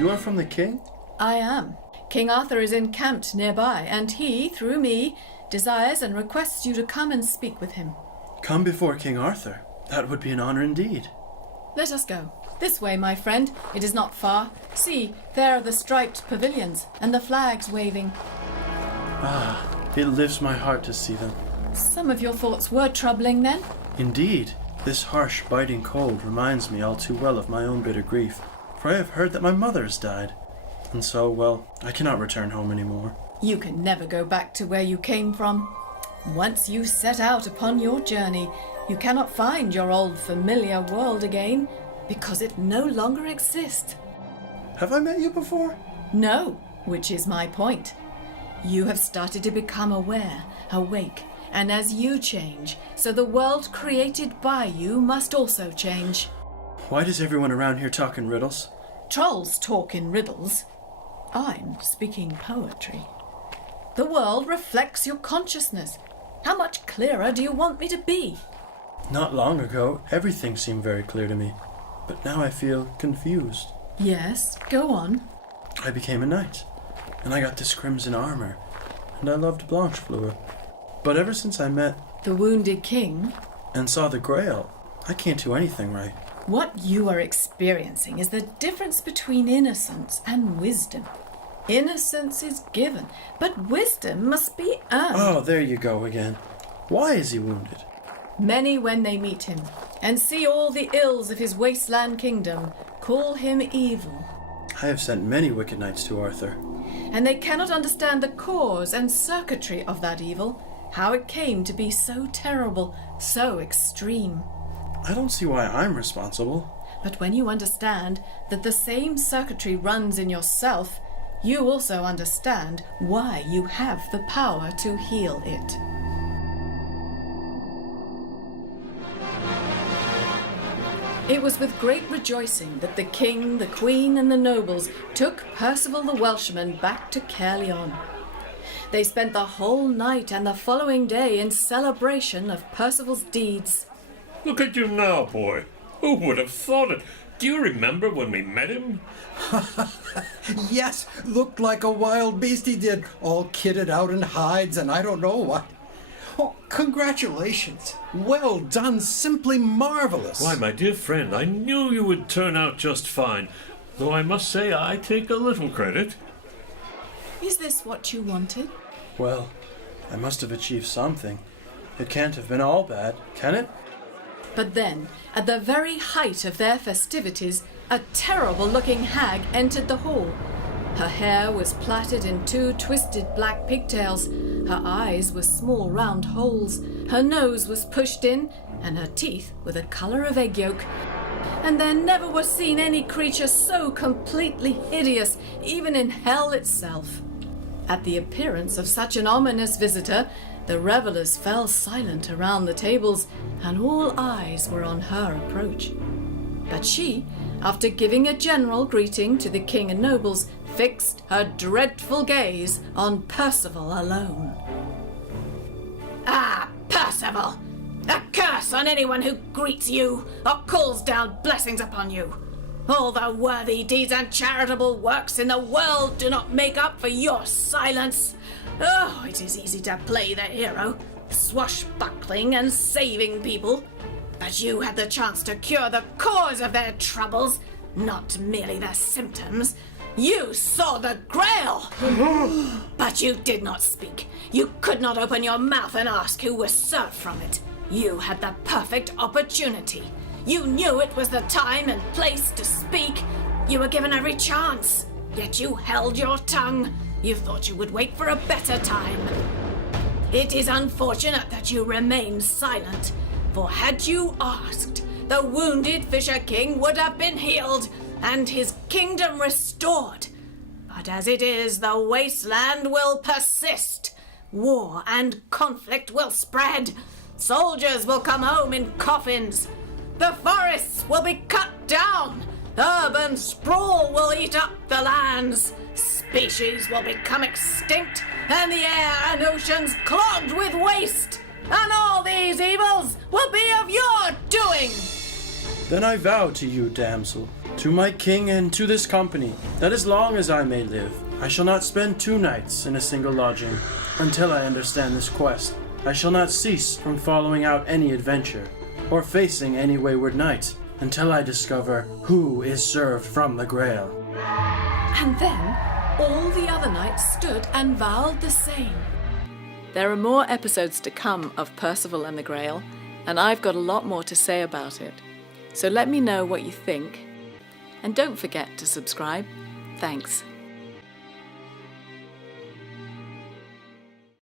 You are from the king? I am. King Arthur is encamped nearby, and he, through me, desires and requests you to come and speak with him. Come before King Arthur. That would be an honor indeed. Let us go. This way, my friend. It is not far. See, there are the striped pavilions, and the flags waving. Ah, it lifts my heart to see them. Some of your thoughts were troubling, then? Indeed. This harsh, biting cold reminds me all too well of my own bitter grief, for I have heard that my mother has died. And so, well, I cannot return home anymore. You can never go back to where you came from. Once you set out upon your journey, you cannot find your old familiar world again, because it no longer exists. Have I met you before? No, which is my point. You have started to become aware, awake, and as you change, so the world created by you must also change. Why does everyone around here talk in riddles? Trolls talk in riddles. I'm speaking poetry. The world reflects your consciousness. How much clearer do you want me to be? Not long ago, everything seemed very clear to me, but now I feel confused. Yes, go on. I became a knight, and I got this crimson armor, and I loved Blanchefleur. But ever since I met the wounded king and saw the Grail, I can't do anything right. What you are experiencing is the difference between innocence and wisdom. Innocence is given, but wisdom must be earned. Oh, there you go again. Why is he wounded? Many, when they meet him, and see all the ills of his wasteland kingdom, call him evil. I have sent many wicked knights to Arthur. And they cannot understand the cause and circuitry of that evil, how it came to be so terrible, so extreme. I don't see why I'm responsible. But when you understand that the same circuitry runs in yourself, you also understand why you have the power to heal it. It was with great rejoicing that the king, the queen, and the nobles took Perceval the Welshman back to Caerleon. They spent the whole night and the following day in celebration of Perceval's deeds. Look at you now, boy. Who would have thought it? Do you remember when we met him? Yes, looked like a wild beast he did, all kitted out in hides and I don't know what. Oh, congratulations. Well done, simply marvelous. Why, my dear friend, I knew you would turn out just fine, though I must say I take a little credit. Is this what you wanted? Well, I must have achieved something. It can't have been all bad, can it? But then, at the very height of their festivities, a terrible-looking hag entered the hall. Her hair was plaited in 2 twisted black pigtails, her eyes were small round holes, her nose was pushed in, and her teeth were the colour of egg yolk. And there never was seen any creature so completely hideous, even in hell itself. At the appearance of such an ominous visitor, the revellers fell silent around the tables, and all eyes were on her approach. But she, after giving a general greeting to the king and nobles, fixed her dreadful gaze on Perceval alone. Ah, Perceval! A curse on anyone who greets you or calls down blessings upon you! All the worthy deeds and charitable works in the world do not make up for your silence. Oh, it is easy to play the hero, swashbuckling and saving people. But you had the chance to cure the cause of their troubles, not merely their symptoms. You saw the Grail! But you did not speak. You could not open your mouth and ask who was served from it. You had the perfect opportunity. You knew it was the time and place to speak. You were given every chance, yet you held your tongue. You thought you would wait for a better time. It is unfortunate that you remained silent, for had you asked, the wounded Fisher King would have been healed and his kingdom restored. But as it is, the wasteland will persist. War and conflict will spread. Soldiers will come home in coffins. The forests will be cut down. Urban sprawl will eat up the lands. Species will become extinct, and the air and oceans clogged with waste. And all these evils will be of your doing. Then I vow to you, damsel, to my king and to this company, that as long as I may live, I shall not spend 2 nights in a single lodging. Until I understand this quest, I shall not cease from following out any adventure, or facing any wayward knight, until I discover who is served from the Grail. And then all the other knights stood and vowed the same. There are more episodes to come of Perceval and the Grail, and I've got a lot more to say about it. So let me know what you think, and don't forget to subscribe. Thanks.